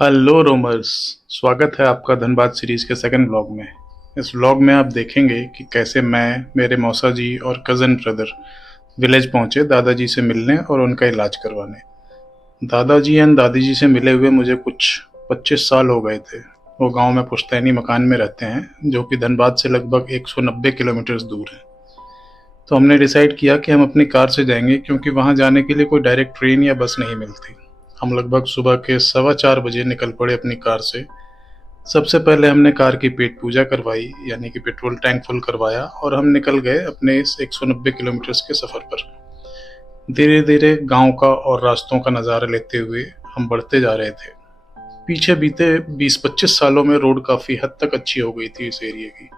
Hello रोमर्स। स्वागत है आपका धनबाद सीरीज के सेकंड व्लॉग में। इस व्लॉग में आप देखेंगे कि कैसे मैं, मेरे मौसा जी और कज़न ब्रदर विलेज पहुंचे दादाजी से मिलने और उनका इलाज करवाने। दादाजी एंड दादी जी से मिले हुए मुझे कुछ 25 साल हो गए थे। वो गांव में पुश्तैनी मकान में रहते हैं जो कि धनबाद से लगभग 190 किलोमीटर दूर है। तो हमने डिसाइड किया कि हम अपनी कार से जाएंगे क्योंकि वहां जाने के लिए कोई डायरेक्ट ट्रेन या बस नहीं मिलती। हम लगभग सुबह के 4:15 बजे निकल पड़े अपनी कार से। सबसे पहले हमने कार की पेट पूजा करवाई, यानी कि पेट्रोल टैंक फुल करवाया, और हम निकल गए अपने इस 190 किलोमीटर के सफर पर। धीरे धीरे गांव का और रास्तों का नज़ारा लेते हुए हम बढ़ते जा रहे थे। पीछे बीते 20-25 सालों में रोड काफ़ी हद तक अच्छी हो गई थी इस एरिया की।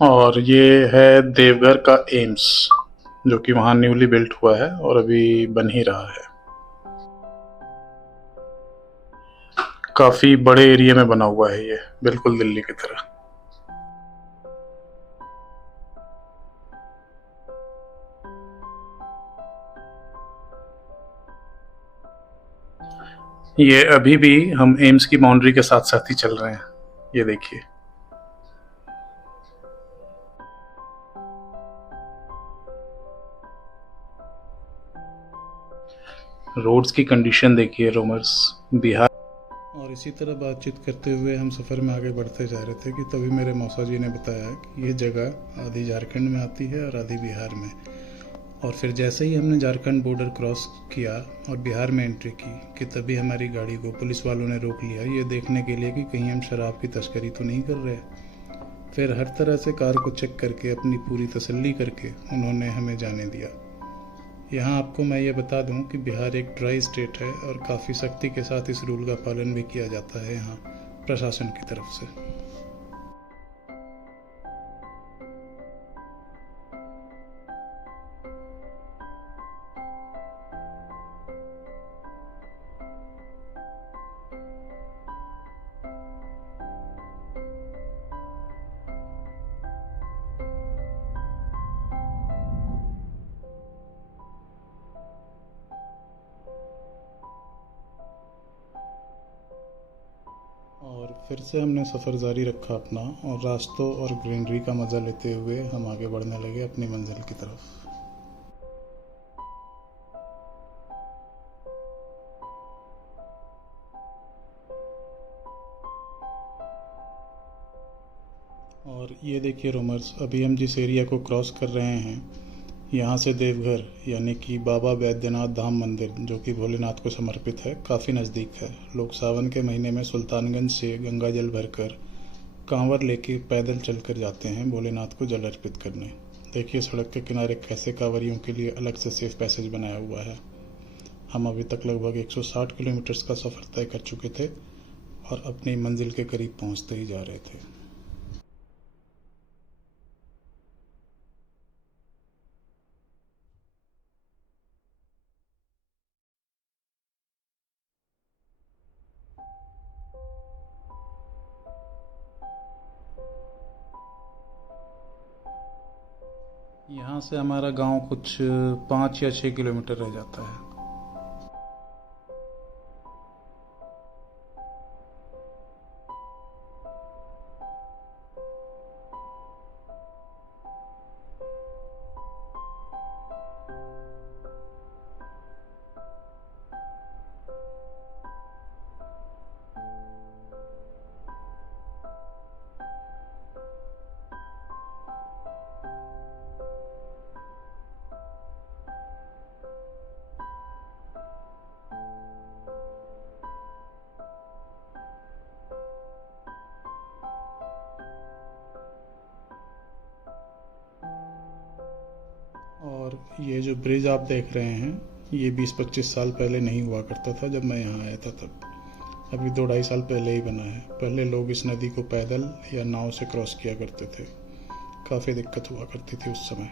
और ये है देवघर का एम्स, जो कि वहाँ न्यूली बिल्ट हुआ है और अभी बन ही रहा है। काफ़ी बड़े एरिया में बना हुआ है ये, बिल्कुल दिल्ली की तरह। ये अभी भी हम एम्स की बाउंड्री के साथ साथ ही चल रहे हैं। ये देखिए। रोड्स की कंडीशन देखिए रोमर्स। बिहार। और इसी तरह बातचीत करते हुए हम सफ़र में आगे बढ़ते जा रहे थे कि तभी मेरे मौसा जी ने बताया कि ये जगह आधी झारखंड में आती है और आधी बिहार में। और फिर जैसे ही हमने झारखंड बॉर्डर क्रॉस किया और बिहार में एंट्री की कि तभी हमारी गाड़ी को पुलिस वालों ने रोक लिया, ये देखने के लिए कि कहीं हम शराब की तस्करी तो नहीं कर रहे। फिर हर तरह से कार को चेक करके अपनी पूरी तसल्ली करके उन्होंने हमें जाने दिया। यहाँ आपको मैं ये बता दूँ कि बिहार एक ड्राई स्टेट है और काफ़ी सख्ती के साथ इस रूल का पालन भी किया जाता है यहाँ प्रशासन की तरफ से। और फिर से हमने सफ़र जारी रखा अपना, और रास्तों और ग्रीनरी का मज़ा लेते हुए हम आगे बढ़ने लगे अपनी मंजिल की तरफ। और ये देखिए रोमर्स, अभी हम जिस एरिया को क्रॉस कर रहे हैं, यहाँ से देवघर यानी कि बाबा बैद्यनाथ धाम मंदिर, जो कि भोलेनाथ को समर्पित है, काफ़ी नज़दीक है। लोग सावन के महीने में सुल्तानगंज से गंगा जल भरकर कांवर लेके पैदल चलकर जाते हैं भोलेनाथ को जल अर्पित करने। देखिए सड़क के किनारे कैसे कांवरियों के लिए अलग से सेफ पैसेज बनाया हुआ है। हम अभी तक लगभग 160 किलोमीटर का सफ़र तय कर चुके थे और अपनी मंजिल के करीब पहुंचते ही जा रहे थे। यहाँ से हमारा गांव कुछ 5 या 6 किलोमीटर रह जाता है। और ये जो ब्रिज आप देख रहे हैं, ये 20-25 साल पहले नहीं हुआ करता था जब मैं यहाँ आया था तब। अभी 2-2.5 साल पहले ही बना है। पहले लोग इस नदी को पैदल या नाव से क्रॉस किया करते थे। काफ़ी दिक्कत हुआ करती थी उस समय।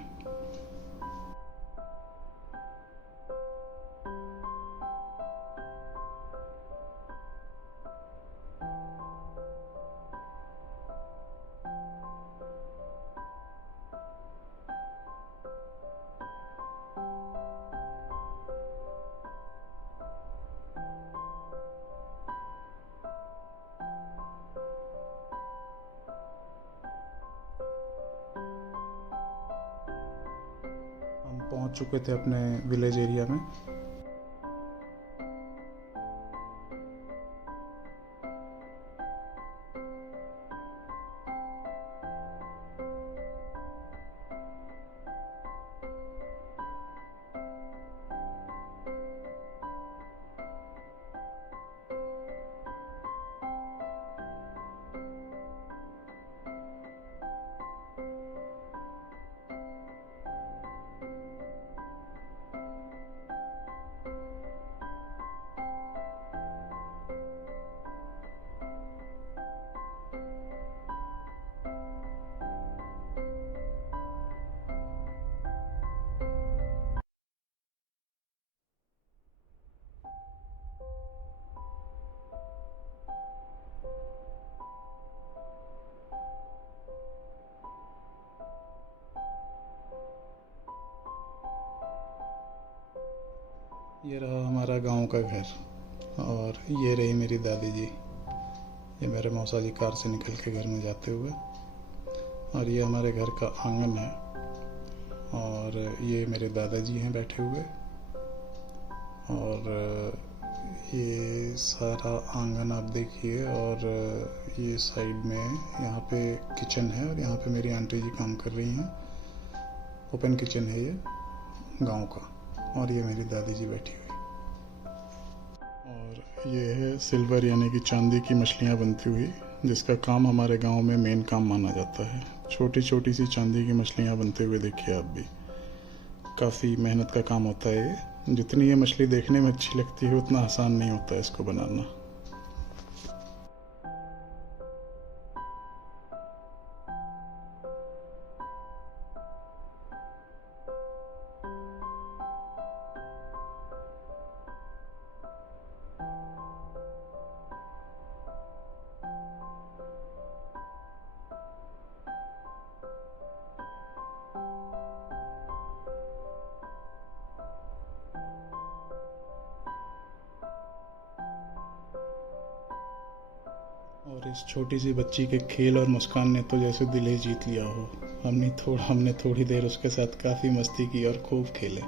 पहुंच चुके थे अपने विलेज एरिया में। ये रहा हमारा गांव का घर और ये रही मेरी दादी जी। ये मेरे मौसा जी कार से निकल के घर में जाते हुए, और ये हमारे घर का आंगन है। और ये मेरे दादाजी हैं बैठे हुए, और ये सारा आंगन आप देखिए। और ये साइड में यहाँ पे किचन है, और यहाँ पे मेरी आंटी जी काम कर रही हैं। ओपन किचन है ये गांव का। और ये मेरी दादी जी बैठी हुई, और ये है सिल्वर यानी कि चांदी की मछलियाँ बनती हुई, जिसका काम हमारे गांव में मेन काम माना जाता है। छोटी छोटी सी चांदी की मछलियाँ बनते हुए देखिए आप भी। काफ़ी मेहनत का काम होता है ये। जितनी ये मछली देखने में अच्छी लगती है उतना आसान नहीं होता है इसको बनाना। और इस छोटी सी बच्ची के खेल और मुस्कान ने तो जैसे दिल ही जीत लिया हो। हमने थोड़ी देर उसके साथ काफ़ी मस्ती की और खूब खेले।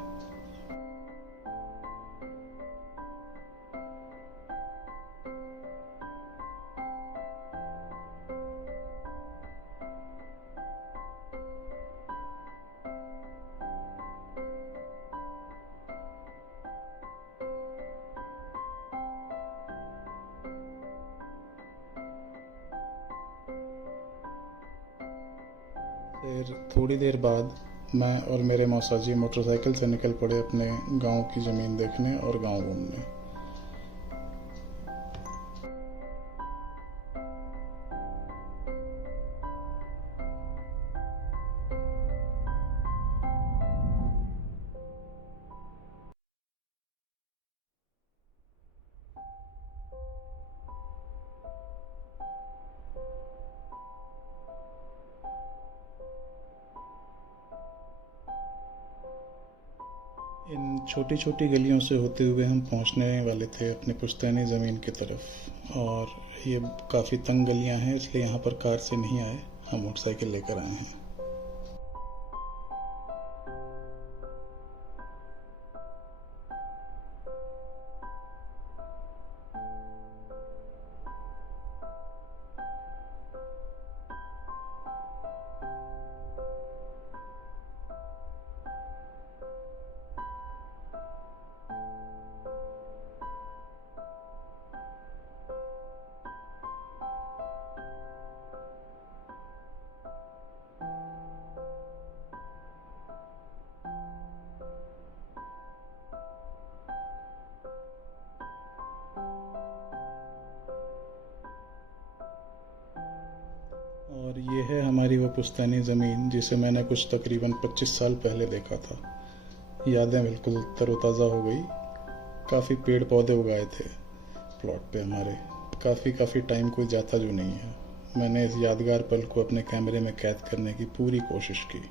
फिर थोड़ी देर बाद मैं और मेरे मौसा जी मोटरसाइकिल से निकल पड़े अपने गांव की ज़मीन देखने और गांव घूमने। इन छोटी छोटी गलियों से होते हुए हम पहुंचने वाले थे अपने पुश्तैनी ज़मीन की तरफ। और ये काफ़ी तंग गलियां हैं, इसलिए यहाँ पर कार से नहीं आए, हम मोटरसाइकिल लेकर आए हैं। और ये है हमारी वो पुश्तैनी ज़मीन जिसे मैंने कुछ तकरीबन 25 साल पहले देखा था। यादें बिल्कुल तरोताज़ा हो गई। काफ़ी पेड़ पौधे उगाए थे प्लॉट पे हमारे। काफ़ी टाइम कोई जाता जो नहीं है। मैंने इस यादगार पल को अपने कैमरे में कैद करने की पूरी कोशिश की।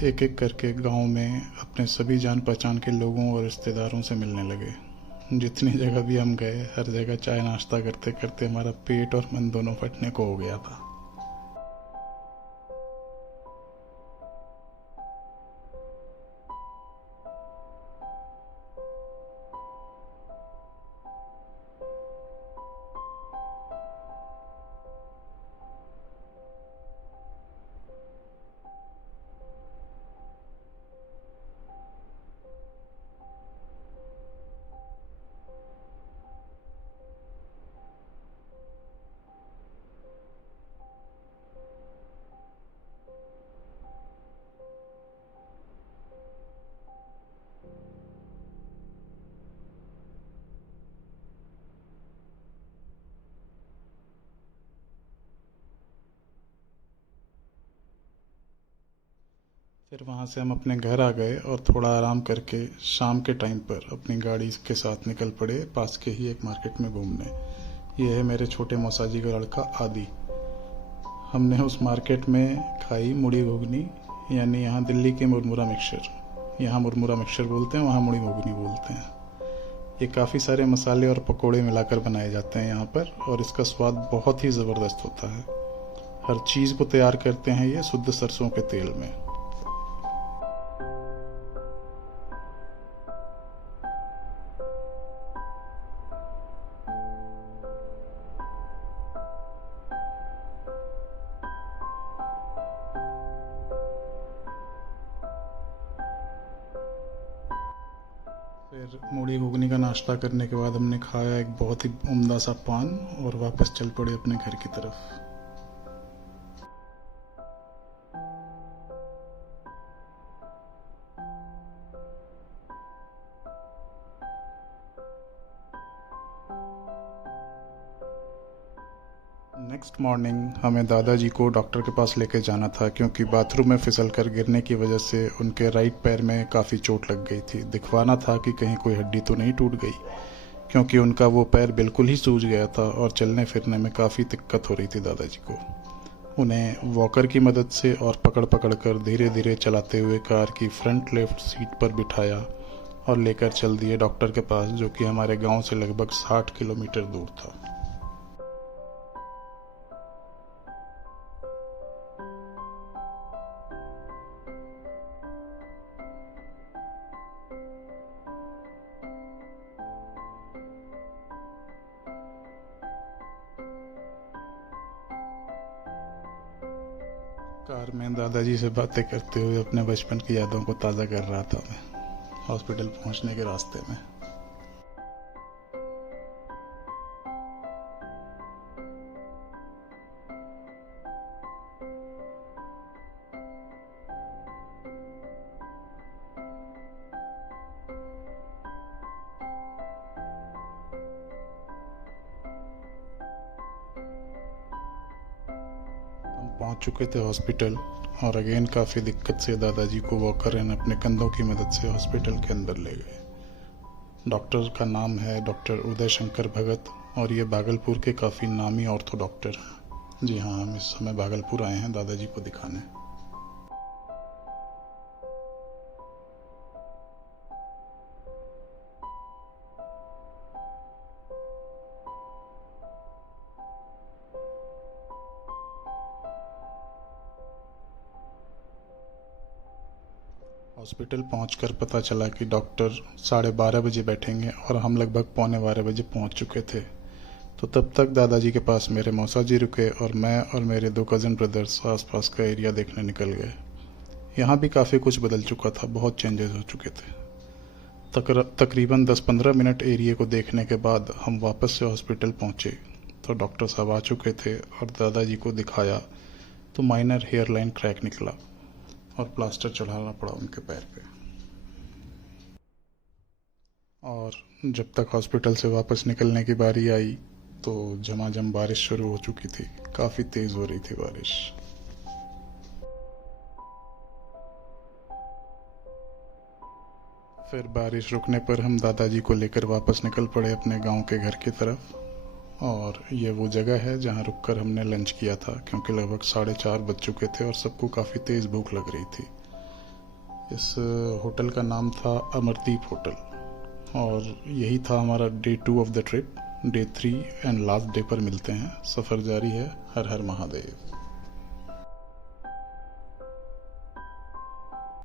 एक एक करके गांव में अपने सभी जान पहचान के लोगों और रिश्तेदारों से मिलने लगे। जितनी जगह भी हम गए, हर जगह चाय नाश्ता करते करते हमारा पेट और मन दोनों फटने को हो गया था। फिर वहाँ से हम अपने घर आ गए और थोड़ा आराम करके शाम के टाइम पर अपनी गाड़ी के साथ निकल पड़े पास के ही एक मार्केट में घूमने। ये है मेरे छोटे मौसा जी का लड़का आदि। हमने उस मार्केट में खाई मुड़ी घुगनी, यानी यहाँ दिल्ली के मुरमुरा मिक्सचर। यहाँ मुरमुरा मिक्सचर बोलते हैं, वहाँ मुड़ी घुगनी बोलते हैं। ये काफ़ी सारे मसाले और पकोड़े मिलाकर बनाए जाते हैं यहाँ पर, और इसका स्वाद बहुत ही ज़बरदस्त होता है। हर चीज़ को तैयार करते हैं ये शुद्ध सरसों के तेल में। फिर मूढ़ी घुगनी का नाश्ता करने के बाद हमने खाया एक बहुत ही उम्दा सा पान और वापस चल पड़े अपने घर की तरफ। नेक्स्ट मॉर्निंग हमें दादाजी को डॉक्टर के पास लेके जाना था, क्योंकि बाथरूम में फिसल कर गिरने की वजह से उनके राइट पैर में काफ़ी चोट लग गई थी। दिखवाना था कि कहीं कोई हड्डी तो नहीं टूट गई, क्योंकि उनका वो पैर बिल्कुल ही सूज गया था और चलने फिरने में काफ़ी दिक्कत हो रही थी दादाजी को। उन्हें वॉकर की मदद से और पकड़ पकड़ कर धीरे धीरे चलाते हुए कार की फ्रंट लेफ्ट सीट पर बिठाया और लेकर चल दिए डॉक्टर के पास, जो कि हमारे गाँव से लगभग 60 किलोमीटर दूर था। कार में दादाजी से बातें करते हुए अपने बचपन की यादों को ताज़ा कर रहा था मैं, हॉस्पिटल पहुंचने के रास्ते में। पहुंच चुके थे हॉस्पिटल, और अगेन काफ़ी दिक्कत से दादाजी को वॉकर एंड अपने कंधों की मदद से हॉस्पिटल के अंदर ले गए। डॉक्टर का नाम है डॉक्टर उदय शंकर भगत, और ये भागलपुर के काफ़ी नामी ऑर्थो डॉक्टर हैं। जी हाँ, हम इस समय भागलपुर आए हैं दादाजी को दिखाने। हॉस्पिटल पहुंचकर पता चला कि डॉक्टर 12:30 बजे बैठेंगे, और हम लगभग 11:45 बजे पहुंच चुके थे। तो तब तक दादाजी के पास मेरे मौसा जी रुके, और मैं और मेरे 2 कज़न ब्रदर्स आसपास का एरिया देखने निकल गए। यहाँ भी काफ़ी कुछ बदल चुका था, बहुत चेंजेस हो चुके थे। तकरीबन 10-15 मिनट एरिया को देखने के बाद हम वापस से हॉस्पिटल पहुँचे, तो डॉक्टर साहब आ चुके थे और दादाजी को दिखाया तो माइनर हेयर लाइन क्रैक निकला और प्लास्टर चढ़ाना पड़ा उनके पैर पे। और जब तक हॉस्पिटल से वापस निकलने की बारी आई तो झमाझम बारिश शुरू हो चुकी थी, काफ़ी तेज़ हो रही थी बारिश। फिर बारिश रुकने पर हम दादाजी को लेकर वापस निकल पड़े अपने गांव के घर की तरफ, और ये वो जगह है जहां रुककर हमने लंच किया था, क्योंकि लगभग 4:30 बज चुके थे और सबको काफ़ी तेज़ भूख लग रही थी। इस होटल का नाम था अमरदीप होटल, और यही था हमारा day 2 of the trip. Day 3 and last day पर मिलते हैं। सफ़र जारी है। हर हर महादेव।